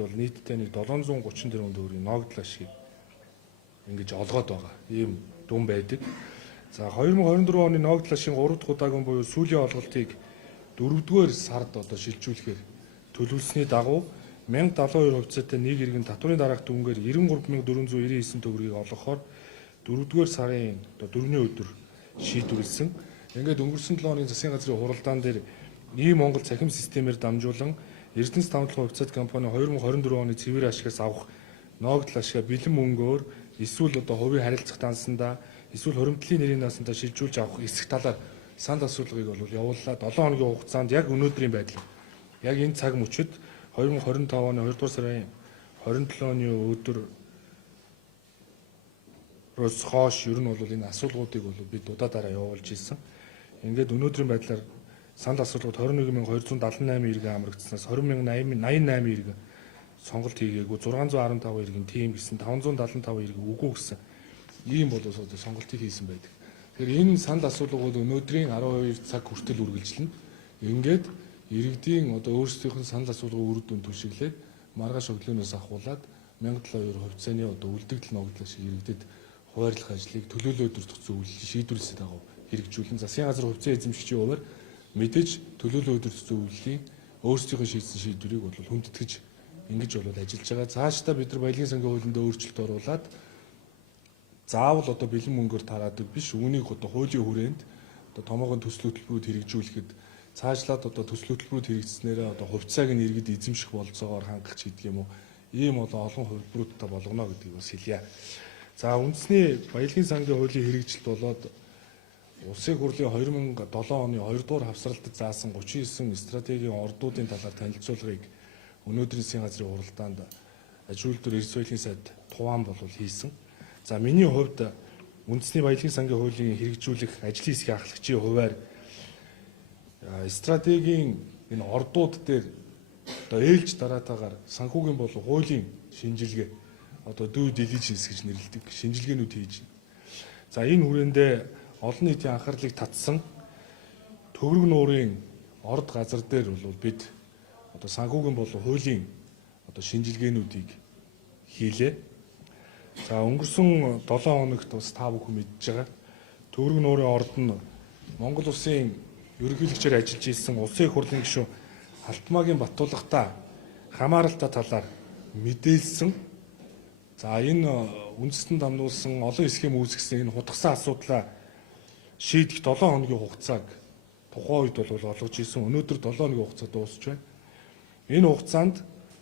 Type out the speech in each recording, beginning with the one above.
бол нийтдээ нэг 730 тэрбум төгрөгийн ногдлол ашиг ингэж олгоод байгаа. Ийм дүн байдаг. За 2024 оны ногдлол ашигын 3 дахь удаагийн буюу сүүлийн олголтыг 4-р сард одоо шилжүүлэхээр төлөвлөсний дагуу 1072 хувьцаатай нэг иргэн татврын дараах дүнгээр 93499 төгрөгийг олгохоор 4-р сарын одоо 4-ний өдөр шийдвэрлсэн. Ингээд өнгөрсөн 7 оны засгийн газрын хуралдаан дээр ийм Монгол цахим системээр дамжуулан Эрдэнэс тавталгаа хувьцаат компани 2024 оны цэвэр ашигаас авах ногдлол ашигаа бэлэн мөнгөөр эсвэл одоо хувийн харилцах дансандаа эсвэл хуримтлалын нэрийн дансандаа шилжүүлж авах эсэх талаар санал асуулгыг бол явууллаа. 7 хоногийн хугацаанд яг өнөөдрийн байдал. Яг энэ цаг мөчид 2025 оны 2 дугаар сарын 27 оны өдөр рос хоош ер нь бол энэ асуулгуудыг бол бид удаадараа явуулж ирсэн. Ингээд өнөөдрийн байдлаар санал асуулгууд 21278 иргэн амрагдсанаас 20088 иргэн сонголт хийгээгүй, 615 иргэн тийм гэсэн, 575 иргэн үгүй гэсэн ийм бол сонголтыг хийсэн байдаг. Тэгэхээр энэ санал асуулгууд өнөөдрийн 12 цаг хүртэл үргэлжилнэ. Ингээд иргэдийн одоо өөрсдийнх нь санал асуулгын үр дүн түшиглээд маргааш өглөөнөөс ахуулаад 1072 хувьцааны одоо үлдэгдэл ногдлол шиг иргэдэд хуваарлах ажлыг төлөөлөл өдөртөх зөвлөлийг шийдвэрлэсэд байгаа хэрэгжүүлэн засгийн газар хувьцаа эзэмшигчийн хувьар мэдээж төлөөлөл өдөртөх зөвлөлийн өөрсдийнхөө шийдсэн шийдвэрийг бол хүндэтгэж ингэж бол ажиллаж байгаа. Цаашдаа бид нар баялагын сангийн хуулинд өөрчлөлт оруулаад заавал одоо бэлэн мөнгөөр тараадаг биш, үүнийг одоо хуулийн хүрээнд одоо томоохон төсөл хөтөлбөрүүд хэрэгжүүлэхэд цаашлаад одоо төсөл хөтөлбөрүүд хэрэгжснээр одоо хувьцааг нь иргэд эзэмших болцоогоор хангах ч гэдэг юм уу. Ийм олон хувилбаруудтай болгоно гэдгийг бас хэлье. За үндэсний баялагын сангийн хуулийн хэрэгжилт болоод Улсын хурлын 2007 оны 2 дугаар хавсралтад заасан 39 стратегийн ордуудын талаар танилцуулгыг өнөөдрийн засгийн газрын хуралдаанд ажилтнууд эрс баялагын сайд туваан болвол хийсэн. За миний хувьд үндэсний баялагын сангийн хуулийн хэрэгжүүлэх ажлын хэсгийн ахлагчийн хувьар стратегийн энэ ордууд дээр одоо ээлж дараатаагаар санхүүгийн болон хуулийн шинжилгээ одоо due diligence гэж нэрлэдэг шинжилгээнүүд хийж байна. За энэ хүрээндээ олон нийтийн анхаарлыг татсан төгрөг нуурын орд газар дээр бол бид одоо санхүүгийн болон хуулийн одоо шинжилгээнүүдийг хийлээ. За өнгөрсөн 7 хоногт бас та бүхэн мэдж байгаа төгрөг нуурын орд нь Монгол улсын ерөнхийлөгчөөр ажиллаж ирсэн улсын их хурлын гишүүн Алтмаагийн Баттулгатай хамааралтай талаар мэдээлсэн. За энэ үндэстэн дамнуулсан олон схем үүсгэсэн энэ хутгсан асуудлаа шийдэх 7 хоногийн хугацааг тухайн үед бол олгож ирсэн. Өнөөдөр 7 хоногийн хугацаа дуусч байна. Энэ хугацаанд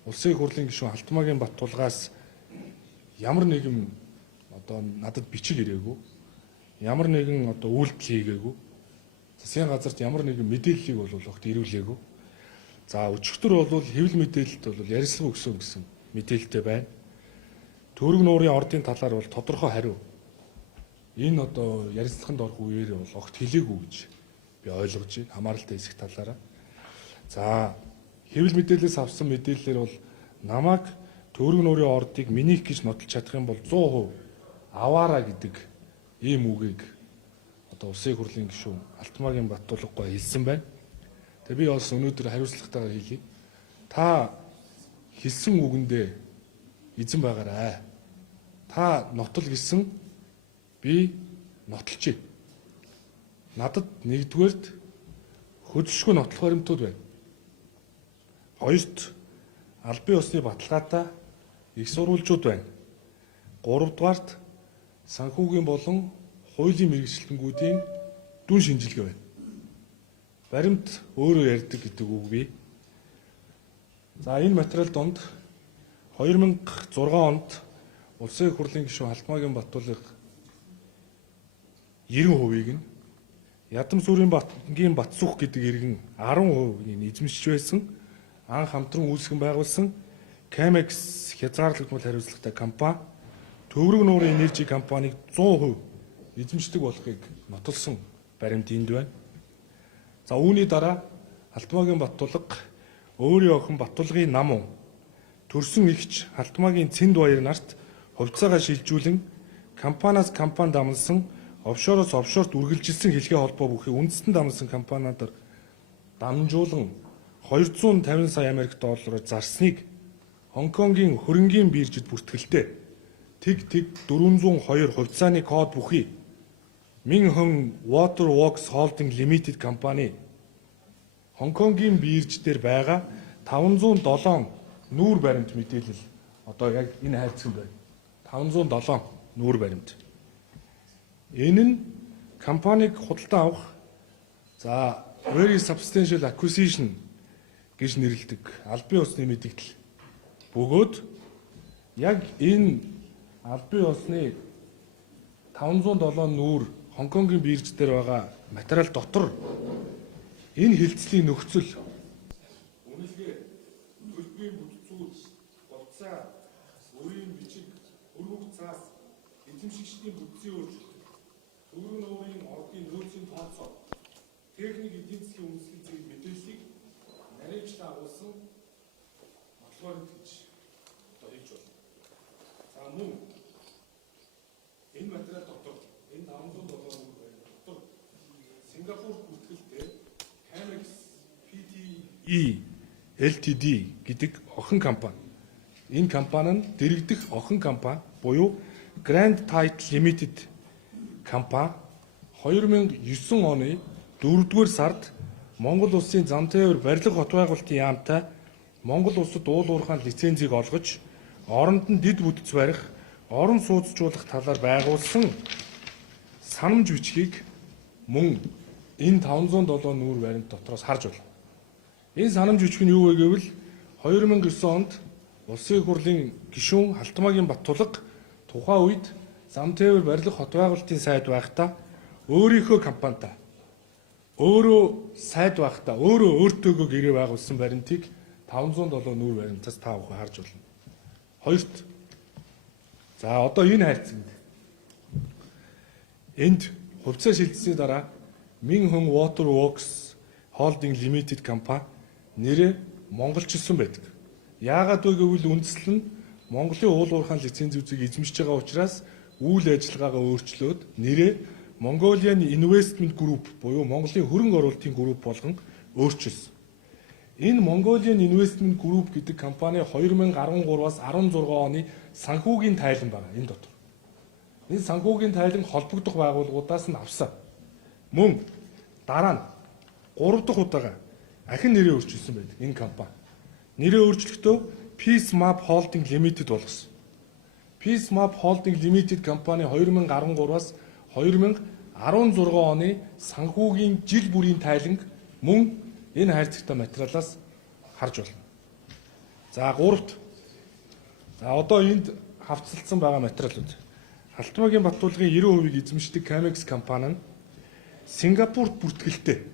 улсын их хурлын гишүүн Алтмаагийн Баттулгаас ямар нэгэн одоо надад бичиг ирээгүй. Ямар нэгэн одоо үйлдэл хийгээгүй. Засгийн газарт ямар нэгэн мэдээллийг бол огт ирүүлээгүй. За өчигдөр бол хэвлэл мэдээлэлд бол ярилцлага өгсөн гэсэн мэдээлэлтэй байна. Төгрөг нуурын ордын талаар бол тодорхой хариу. Энэ одоо ярилцлаганд орох үеэр бол огт хэлээгүй гэж би ойлгож байна. Хамааралтай хэсэг талаараа. За хэвлэл мэдээлэлээс авсан мэдээлэлээр бол намайг төгрөг нуурын ордыг минийх гэж нотолж чадах юм бол 100% аваараа гэдэг ийм үгийг одоо улсын их хурлын гишүүн Алтмаагийн Баттулгатай хэлсэн байна. Тэгээ би бас өнөөдөр хариуцлагатайгаар хэлье. Та хэлсэн үгэндээ эзэн байгаарай. Та нотол гэсэн би нотолчих. Надад нэгдүгээрт хөдөлшгүй нотлох баримтууд байна. Хоёрт албан ёсны баталгаатай их сурвалжууд байна. Гуравдугаарт санхүүгийн болон хуулийн мэргэжилтэнгүүдийн дүн шинжилгээ байна. Баримт өөрөө ярьдаг гэдэг үг бий. За энэ материал донд 2006 онд улсын их хурлын гишүүн Алтмаагийн Баттулга 90%-ийг нь Ядам сүрийн Батгийн Батсүх гэдэг иргэн 10%-ийг эзэмшиж байсан. Анх хамтран үүсгэн байгуулсан Chemex хязгаарлагдмал хариуцлагатай компани Төгрөг нуурын энержи компанийг 100% эзэмшдэг болохыг нотолсон баримт энд байна. За үүний дараа Алтмаагийн Баттулга өөрийн охин Баттулгын намун төрсөн эгч Алтмаагийн Цэнд баяр нарт хувьцаагаа шилжүүлэн компаниас компани дамнасан офшороос офшорт үргэлжилсэн хэлхээ холбоо бүхий үндэстэн дамнасан компаниудаар дамжуулан 250 сая Америк доллараар зарсныг Хонконгийн хөрөнгийн биржид бүртгэлтэй тэг 402 хувьцааны код бүхий Minhong Waterworks Holding Limited компани Хонконгийн бирж дээр байгаа 507 нүүр баримт мэдээлэл одоо яг энэ хайрцаг байна. 507 нүүр баримт. Энэ нь компаниг худалдан авах very substantial acquisition гэж нэрлэдэг албан ёсны мэдээлэл. Бөгөөд яг энэ албан ёсны 507 нүүр Хонконгийн бирж дээр байгаа материал дотор энэ хилцлийн нөхцөл үнэлгээ, төлбөрийн бүтцүүд, голцоо, өрийн бичиг, өргөх цаас, эзэмшигчдийн бүтцийн өөрчлөлт, төгрөг нуурын ордын нөөцийн тооцоо, техник эдийн засгийн үндэслэл зэрэг мэдээллийг нарийнчлан агуулсан материал гэж одоо хэлж байна. За мөн энэ материал дотор энэ 507 нүүр байна дотор Сингапур бүртгэлтэй Camex PTE Ltd гэдэг охин компани. Энэ компани нь дэргэдэх охин компани буюу Grand Title Limited компани 2009 оны 4-р сард Монгол улсын зам тээвэр барилга хот байгуулалтын яамтай Монгол улсад уул уурхайн лицензийг олгож оронд нь дэд бүтц барих, орон сууцжуулах талаар байгуулсан санамж бичгийг мөн энэ 507 нүүр баримт дотроос харж байна. Энэ санамж бичиг нь юу вэ гэвэл 2009 онд Улсын их хурлын гишүүн Халтмаагийн Баттулга тухайн үед зам тээвэр барилга хот байгуулалтын сайд байхдаа өөрийнхөө компанитай өөрөө сайд байхдаа өөртөөгөө гэрээ байгуулсан баримтыг 507 нүүр баримтаас та бүхэн харж байна. Хоёрт. За одоо энэ хайрцагт энд хувьцаа шилжсэний дараа Minhong Waterworks Holding Limited компани нэрээ монголчилсан байдаг. Яагаад вэ гэвэл үндэслэл нь Монголын уул уурхайн лиценз үзийг эзэмшиж байгаа учраас үйл ажиллагаагаа өөрчлөөд нэрээ Mongolian Investment Group буюу Монголын хөрөнгө оруулалтын групп болгон өөрчилсөн. Энэ Mongolian Investment Group гэдэг компани 2013-аас 16 оны санхүүгийн тайлан байна энэ дотор. Энэ санхүүгийн тайлан холбогдох байгууллагуудаас нь авсан. Мөн дараа нь 3 дахь удаага ахин нэрээ өөрчилсөн байдаг энэ компани. Нэрээ өөрчлөхдөө Peace Map Holding Limited болгосон. Peace Map Holding Limited компани 2013-аас 2016 оны санхүүгийн жил бүрийн тайланг мөн энэ хайрцагтай материалаас харж байна. За 3-т. За одоо энд хавцалцсан байгаа материалууд. Халтмаагийн Баттулгын 90%-ийг эзэмшдэг Camex компани нь Сингапурт бүртгэлтэй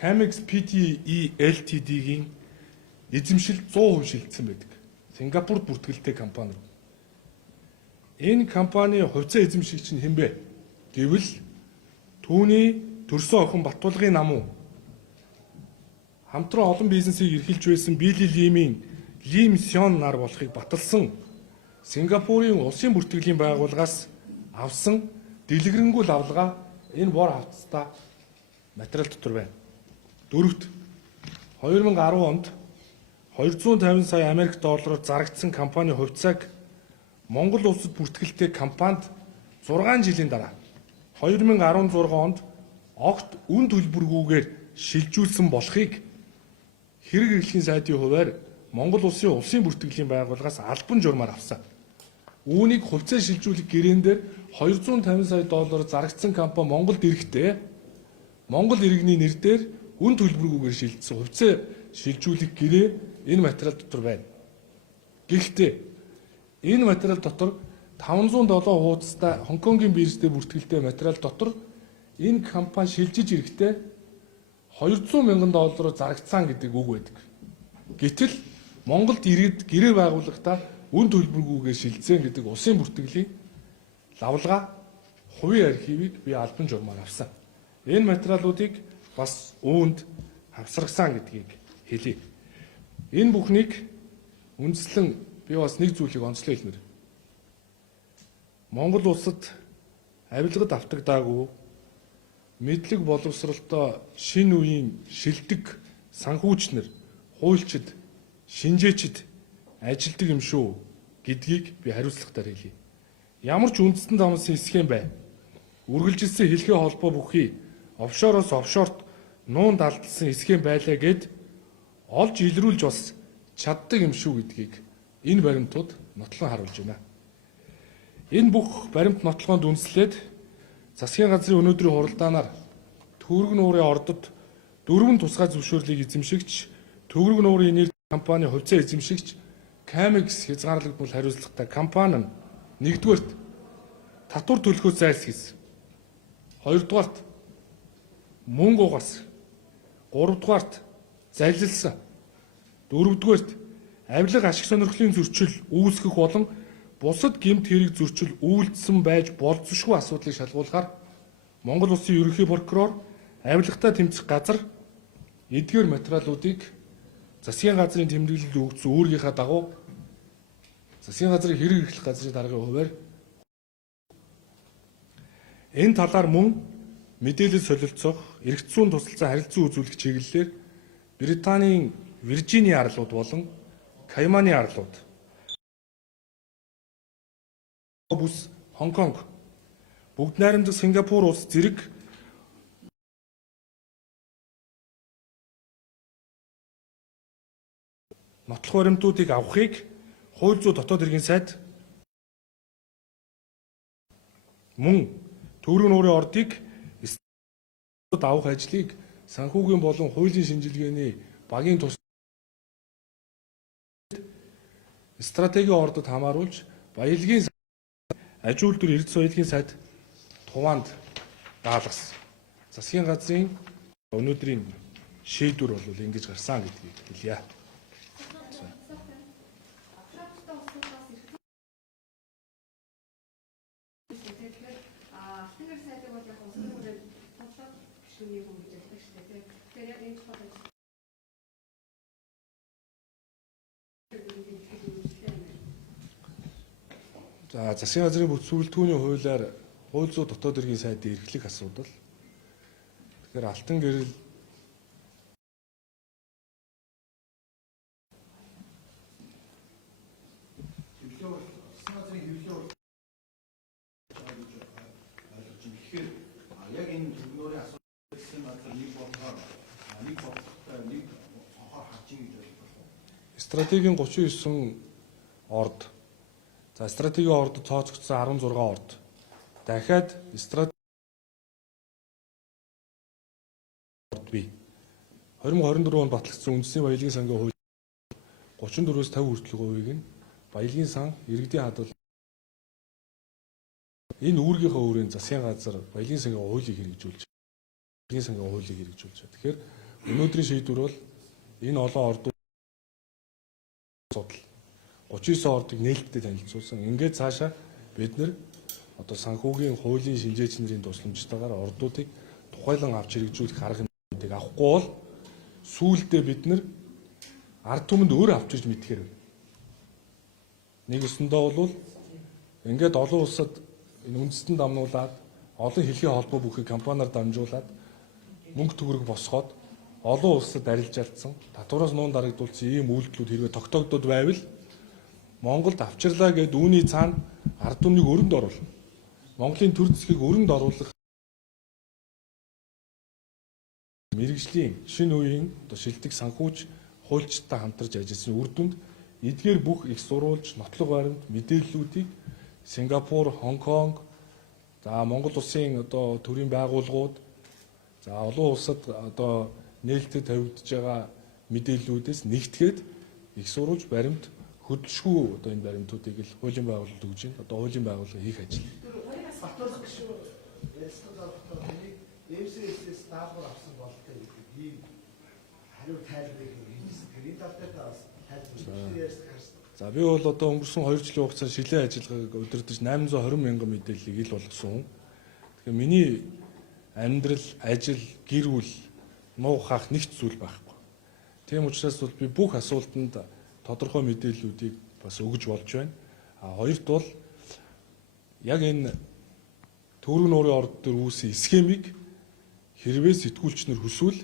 Camex PTE Ltd-гийн эзэмшил 100% шилжсэн байдаг. Сингапурт бүртгэлтэй компани. Энэ компани хувьцаа эзэмшигч нь хэн бэ? Гэвэл түүний төрсөн охин Баттулгын намуу хамтран олон бизнесийг эрхэлж байсан Билли Лимийн Лим Сён нар болохыг баталсан Сингапурын улсын бүртгэлийн байгууллагаас авсан дэлгэрэнгүй лавлага энэ бор хавцтай материал дотор байна. 4-т 2010 онд 250 сая Америк доллараар зарагдсан компани хувьцааг Монгол улсад бүртгэлтэй компанид 6 жилийн дараа 2016 онд огт үн төлбөргүйгээр шилжүүлсэн болохыг хэрэг эрхлэлийн сайдын хувьар Монгол улсын бүртгэлийн байгууллагаас албан журмаар авсан. Үүнийг хувьцаа шилжүүлэх гэрээн дээр 250 сая доллар зарагдсан компани Монголд ирэхдээ Монгол иргэний нэр дээр үн төлбөргүйгээр шилжсэн хувьцаа шилжүүлэх гэрээ энэ материал дотор байна. Гэхдээ энэ материал дотор 507 хуудастай Хонконгийн биржтэй бүртгэлтэй материал дотор энэ компани шилжиж ирэхдээ 200 мянган доллараар зарагдсан гэдэг үг байдаг. Гэтэл Монголд иргэд гэрээ байгуулахдаа үн төлбөргүйгээр шилжсэн гэдэг улсын бүртгэлийн лавлага хувийн архивыг би албан журмаар авсан. Энэ материалуудыг бас үүнд хавсрагсан гэдгийг хэлье. Энэ бүхнийг үндэслэн би бас нэг зүйлийг онцлог хэлмээр. Монгол улсад авилгад автагдаагүй мэдлэг боловсролтой шинэ үеийн шилдэг санхүүчнэр, хуульчид, шинжээчид ажилдаг юм шүү гэдгийг би хариуцлагатаар хэлье. Ямар ч үндэстэн замсын схем бай. Үргэлжилсэн хэлхээ холбоо бүхий офшороос офшорт нуун далдсан схем байлаа гэд олж илрүүлж бас чаддаг юм шүү гэдгийг энэ баримтууд нотлон харуулж байна. Энэ бүх баримт нотлогоонд үндэслээд засгийн газрын өнөөдрийн хуралдаанаар Төвөрг нуурын ордод 4 тусгай зөвшөөрлийг эзэмшигч, Төвөрг нуурын энерги компани хувьцаа эзэмшигч Камекс хязгаарлагдмал хариуцлагатай компани нь нэгдүгээрт татвар төлөхөөс зайлсхийсэн. Хоёрдугаарт мөнгө угаас. Гуравдугаарт залилсан. Дөрөвдүгээрт авилга ашиг сонирхлын зөрчил үүсгэх болон бусад гэмт хэрэг зөрчил үйлдсэн байж болзошгүй асуудлыг шалгуулахаар Монгол Улсын ерөнхий прокурор авилгатай тэмцэх газар эдгээр материалуудыг засгийн газрын тэмдэглэлд өгсөн үүргийнхаа дагуу засгийн газрын хэрэг эрхлэх газрын даргын хувьар энэ талаар мөн мэдээлэл солилцох, эрх зүйн тусалцаа харилцан үзүүлэх чиглэлээр Британийн Виржиний арлууд болон Кайманы арлууд, бүс Хонконг, бүгд найрамдах Сингапур улс зэрэг нотлох баримтуудыг авахыг хууль зүйн дотоод хэргийн сайд мөн Төвөрг нуурын ордыг авах ажлыг санхүүгийн болон хуулийн шинжилгээний багийн тус стратегийн ордод хамааруулж баялагын аж үйлдвэр эрдэс соёлын сайд Туваанд даалгасан. Засгийн газрын өнөөдрийн шийдвэр бол ингэж гарсан гэдгийг хэлье. За засгийн газрын бүрэлдэхүүний хуулиар хууль зүйн дотоод хэргийн сайдын эрхлэх асуудал. Тэгэхээр алтан гэрэл яг энэ төгнөрийн асуудал гэсэн газар нэг болохоор нэг бодлоготой нэг цонхоор харж ийн гэж ойлгох. стратегийн 39 орд. За стратегийн ордод тооцогдсон 16 орд. Дахиад стратеги орд бий. 2024 онд батлагдсан үндэсний баялагын сангийн хууль 34-өөс 50 хүртэлх хувийг нь баялагын сан иргэдийн хадвал энэ үүргийнхээ өөрийн засгийн газар баялагын сангийн хуулийг хэрэгжүүлж баялагын сангийн хуулийг хэрэгжүүлж байна. Тэгэхээр өнөөдрийн шийдвэр бол энэ олон ордууд судал 39 ордыг нээлттэй танилцуулсан. Ингээд цаашаа бид нэр одоо санхүүгийн хуулийн шинжээч нарын тусламжтайгаар ордуудыг тухайлан авч хэрэгжүүлэх арга хэмжээнийг авахгүй бол сүүлдээ бид нэр ард түмэнд өөрөө авчирч мэдхээр байна. Нэг өсөндөө бол ингээд олон улсад энэ үндэстэн дамнуулаад олон хэлхийн холбоо бүхий компаниар дамжуулаад мөнгө төгрөг босгоод олон улсад арилж алдсан татвараас нуун дарагдуулсан ийм үйлдэлүүд хэрвээ тогтоогдод байвал Монголд авчирлаа гэд үүний цаана ард түмнийг өрөнд оруулна. Монголын төр засгийг өрөнд оруулах мэргэжлийн шинэ үеийн одоо шилдэг санхүүж хуульчтай хамтарч ажилласан үр дүнд эдгээр бүх их сурвалж, нотлох баримт, мэдээллүүдийг Сингапур, Хонконг, за Монгол улсын одоо төрийн байгууллагууд, за олон улсад одоо нээлттэй тавигдж байгаа мэдээллүүдээс нэгтгээд их сурвалж баримт хөдөлшгүй одоо энэ баримтуудыг л хуулийн байгуулалт өгж байна. Одоо хуулийн байгууллага хийх ажил. Батлуулах гэж ялсгалаа МСС-с даалгавар авсан болтой гэдэг ийм хариу тайлбарыг хийсэн. Тэр тал дээр бас тайлбар ярьсан. За би бол одоо өнгөрсөн 2 жилийн хугацаанд шилэн ажиллагааг удирдах 820 мянган мэдээллийг ил болгосон хүн. Тэгэхээр миний амьдрал, ажил, гэр бүл нуухах нэгт зүйл байхгүй. Тийм учраас бол би бүх асуултанд тодорхой мэдээллүүдийг бас өгж болж байна. Хоёрт бол яг энэ Төвөрг нуурын орд дээр үүсэн схемийг хэрвээ сэтгүүлчнэр хүсвэл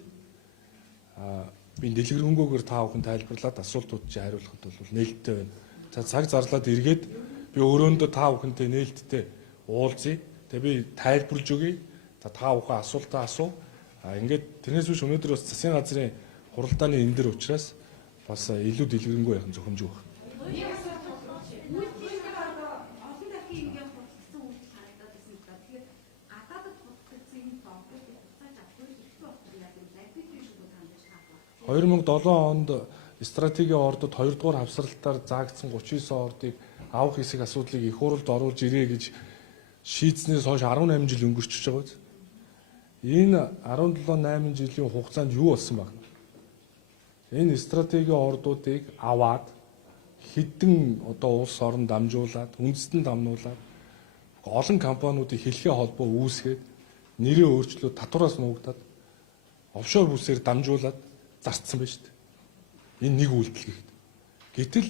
би дэлгэрэнгүйгээр та бүхэн тайлбарлаад асуултууд чи хариулахад бол нээлттэй байна. За цаг зарлаад эргээд би өрөөндөө та бүхэнтэй нээлттэй уулзъя. Тэгээ би тайлбарлаж өгье. За та бүхэн асуултаа асуу. Ингээд тэрнээс биш өнөөдөр бас засгийн газрын хуралдааны энэ дэр учраас бас илүү дэлгэрэнгүй яхан зөвхөмж өгөх. – 2007 онд стратегийн ордод 2 дугаар хавсралтаар заагдсан 39 ордыг авах хэсэг асуудлыг их хурлд оруулж ирээ гэж шийдснээс хойш 18 жил өнгөрчихөж байгаа биз. Энэ 17-8 жилийн хугацаанд юу болсон баг? Энэ стратегийн ордуудыг аваад хэдэн одоо улс орон дамжуулаад, үндэстэн дамнуулаад олон компаниудын хэлхээ холбоо үүсгээд нэрээ өөрчлөөд татвараас нуугдаад офшор бүсээр дамжуулаад зарцсан байна шүү дээ. Энэ нэг үйлдэл гэхэд. Гэтэл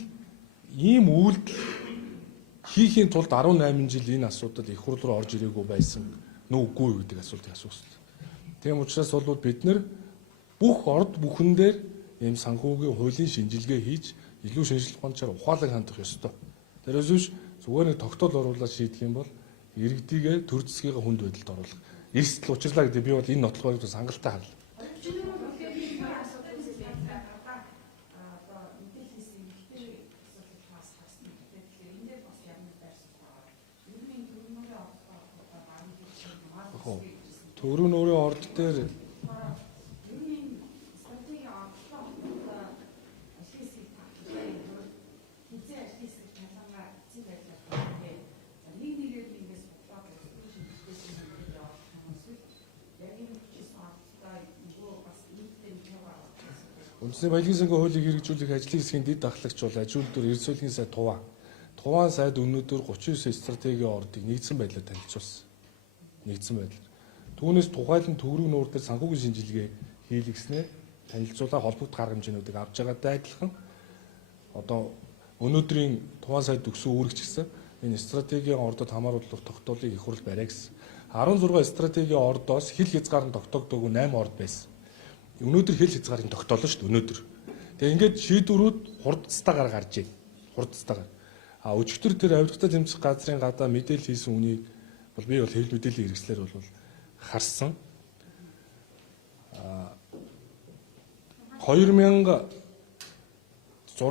ийм үйлдэл хийхийн тулд 18 жил энэ асуудал их хурл руу орж ирээгүй байсан нүггүй гэдэг асуултыг асуусан. Тийм учраас бол бид нар бүх орд бүхэн дээр ийм санхүүгийн хуулийн шинжилгээ хийж илүү шинжилх гончаар ухаалаг хандах ёстой. Тэрээс биш зүгээр нэг тогтоол оруулаад шийдэх юм бол иргэдийгээ төр засгийнхаа хүнд байдалд оруулах. Эрсдэл учрлаа гэдэг би бол энэ нотлохыг бас хангалттай харлаа. Төрийн өөрийн орд дээр Үндэсний баялагын санхүү хуулийг хэрэгжүүлэх ажлын хэсгийн дэд ахлагч бол ажил дүр эрсүүлгийн сайд Туван сайд өнөөдөр 39 стратегийн ордыг нэгдсэн байдлаар танилцуулсан. Нэгдсэн байдлаар. Түүнээс тухайлан төгрөг нуур дээр санхүүгийн шинжилгээ хийлгэснээр танилцуулаа холбогдох арга хэмжээнүүдийг авч байгаатай адилхан одоо өнөөдрийн Туван сайд өгсөн үүрэгч гэсэн энэ стратегийн ордод хамааруулах тогтоолыг их хурл бариа гэсэн. 16 стратегийн ордоос хил хязгаар нь тогтоогдоогүй 8 орд байсан. Өнөөдөр хил хязгаарын тогтоолно шүү дээ өнөөдөр. Тэгээ ингээд шийдвэрүүд хурдцтайгаар гарч ийн. Хурдцтайгаар. Өчигдөр тэр авиргатай тэмцэх газрын гадаа мэдээлэл хийсэн үнийг бол би бол хэвлэл мэдээллийн хэрэгслэр бол харсан. 2006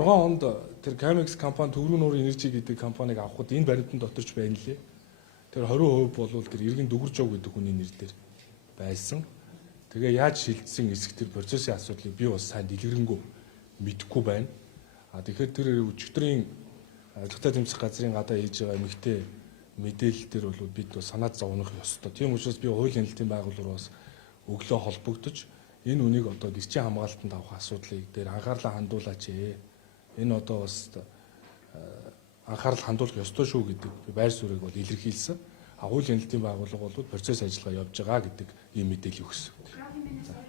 онд тэр Camex компани Төгрөг нуурын энержи гэдэг компанийг авахд энэ баримтан доторч байна лээ. Тэр 20% бол тэр Иргэн Дүгүржов гэдэг хүний нэр дээр байсан. Тэгээ яаж шилжсэн эсэх тэр процессын асуудлыг би бас сайн дэлгэрэнгүй мэдэхгүй байна. Тэгэхээр тэр өчигдрийн авиргатай тэмцэх газрын гадаа хийж байгаа эмэгтэй мэдээлэл дээр бол бид бас санаад зовнох ёстой. Тийм учраас би хуулийн хэлтийн байгууллагаас өглөө холбогдож энэ үнийг одоо гэрчийн хамгаалтанд авах асуудлыг дээр анхаарлаа хандуулаач ээ. Энэ одоо бас анхаарал хандуулах ёстой шүү гэдэг байр суурийг бол илэрхийлсэн. Хуулийн хэлтийн байгууллага бол процесс ажиллагаа явж байгаа гэдэг ийм мэдээлэл өгсөн.